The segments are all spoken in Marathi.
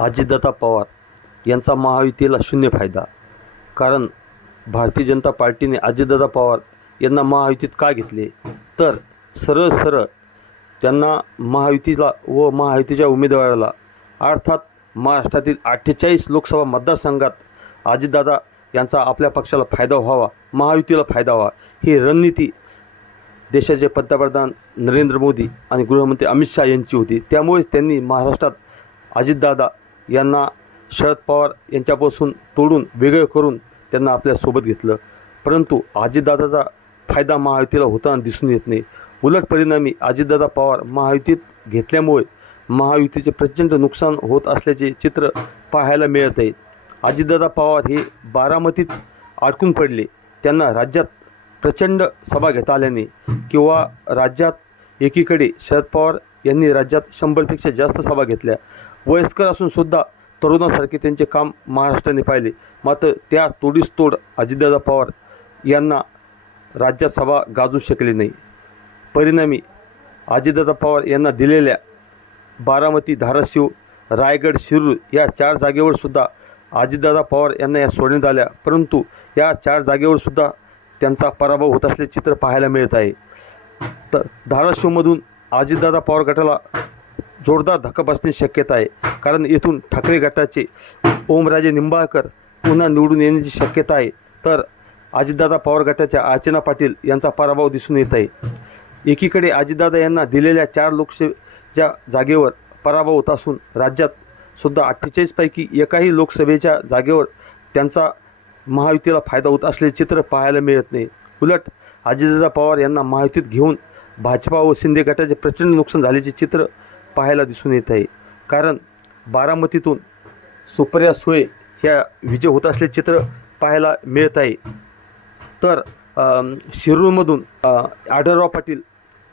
अजितदादा पवार यांचा महायुतीला शून्य फायदा. कारण भारतीय जनता पार्टीने अजितदादा पवार यांना महायुतीत का घेतले? तर सरळ सरळ त्यांना महायुतीला व महायुतीच्या उमेदवाराला अर्थात महाराष्ट्रातील अठ्ठेचाळीस लोकसभा मतदारसंघात अजितदादा यांचा आपल्या पक्षाला फायदा व्हावा महायुतीला फायदा व्हावा ही रणनीती देशाचे पंतप्रधान नरेंद्र मोदी आणि गृहमंत्री अमित शहा यांची होती. त्यामुळेच त्यांनी महाराष्ट्रात अजितदादा यांना शरद पवार यांच्यापासून तोडून वेगळं करून त्यांना आपल्यासोबत घेतलं. परंतु अजितदादाचा फायदा महायुतीला होताना दिसून येत नाही. उलट परिणामी अजितदादा पवार महायुतीत घेतल्यामुळे महायुतीचे प्रचंड नुकसान होत असल्याचे चित्र पाहायला मिळत आहे. अजितदादा पवार हे बारामतीत अडकून पडले. त्यांना राज्यात प्रचंड सभा घेता आल्याने किंवा राज्यात एकीकडे शरद पवार यांनी राज्यात शंभरपेक्षा जास्त सभा घेतल्या. वयस्कर असून सुद्धा तरुणासारखे त्यांचे काम महाराष्ट्राने पाहिले. मात्र त्या तोडीस तोड अजितदादा पवार यांना राज्यात सभा गाजू शकली नाही. परिणामी अजितदादा पवार यांना दिलेल्या बारामती धाराशिव रायगड शिरूर या चार जागेवर सुद्धा अजितदादा पवार यांना या सोडण्यात आल्या. परंतु या चार जागेवर सुद्धा त्यांचा पराभव होत असल्याचे चित्र पाहायला मिळत आहे. तर धाराशिवमधून अजितदादा पवार गटाला जोरदार धक्का बसण्याची शक्यता आहे. कारण येथून ठाकरे गटाचे ओमराजे निंबाळकर पुन्हा निवडून येण्याची शक्यता आहे. तर अजितदादा पवार गटाच्या अर्चना पाटील यांचा पराभव दिसून येत आहे. एकीकडे अजितदादा यांना दिलेल्या चार लोकसभेच्या जागेवर पराभव होत असून राज्यात सुद्धा अठ्ठेचाळीसपैकी एकाही लोकसभेच्या जागेवर त्यांचा महायुतीला फायदा होत असलेले चित्र पाहायला मिळत नाही. उलट अजितदादा पवार यांना महायुतीत घेऊन भाजपा व शिंदे गटाचे प्रचंड नुकसान झाल्याचे चित्र पाहायला दिसून येत आहे. कारण बारामतीतून सुप्रिया सुळे ह्या विजय होत असले चित्र पाहायला मिळत आहे. तर शिरूरमधून आढळराव पाटील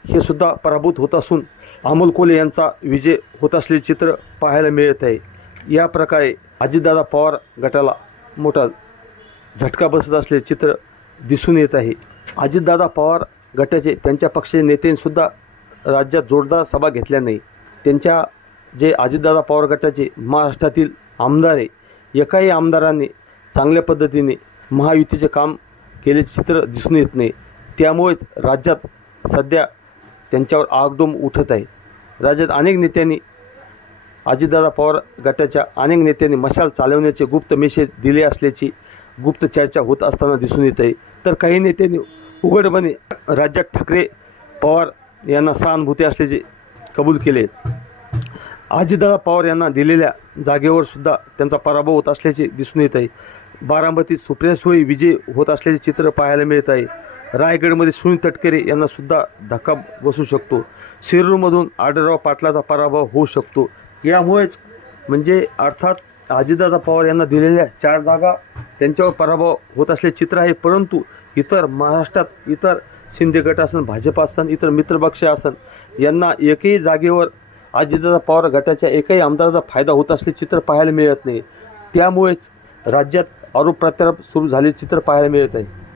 हे सुद्धा पराभूत होत असून अमोल कोले यांचा विजय होत असलेले चित्र पाहायला मिळत आहे. या प्रकारे अजितदादा पवार गटाला मोठा झटका बसत असलेले चित्र दिसून येत आहे. अजितदादा पवार गटाचे त्यांच्या पक्षाचे नेतेसुद्धा राज्यात जोरदार सभा घेतल्या नाही. त्यांच्या जे अजितदादा पवार गटाचे महाराष्ट्रातील आमदार आहे एकाही आमदारांनी चांगल्या पद्धतीने महायुतीचे काम केल्याचे चित्र दिसून येत नाही. त्यामुळेच राज्यात सध्या त्यांच्यावर आगडोम उठत आहे. राज्यात अनेक नेत्यांनी अजितदादा पवार गटाच्या अनेक नेत्यांनी मशाल चालवण्याचे गुप्त मेसेज दिले असल्याची गुप्त चर्चा होत असताना दिसून येत आहे. तर काही नेत्यांनी उघडपणे राज्यात ठाकरे पवार यांना सहानुभूती असल्याचे कबूल केले. अजितदादा पवार यांना दिलेल्या जागेवर सुद्धा त्यांचा पराभव होत असल्याचे दिसून येत आहे. बारामतीत सुप्रिया सुळे विजय होत असल्याचे चित्र पाहायला मिळत आहे. रायगडमध्ये सुनील तटकरे यांना सुद्धा धक्का बसू शकतो. शिरूरमधून आडरराव पाटलाचा पराभव होऊ शकतो. यामुळेच म्हणजे अर्थात अजितदादा पवार यांना दिलेल्या चार जागा त्यांच्यावर पराभव होत असल्याचे चित्र आहे. परंतु इतर महाराष्ट्रात इतर शिंदे गट असन भाजप असन इतर मित्रपक्ष असन यांना एकही जागेवर अजितदादा पवार गटाच्या एकही आमदाराचा फायदा होत असले चित्र पाहायला मिळत नाही. त्यामुळेच राज्यात आरोप प्रत्यारोप सुरू झालेले चित्र पाहायला मिळत आहे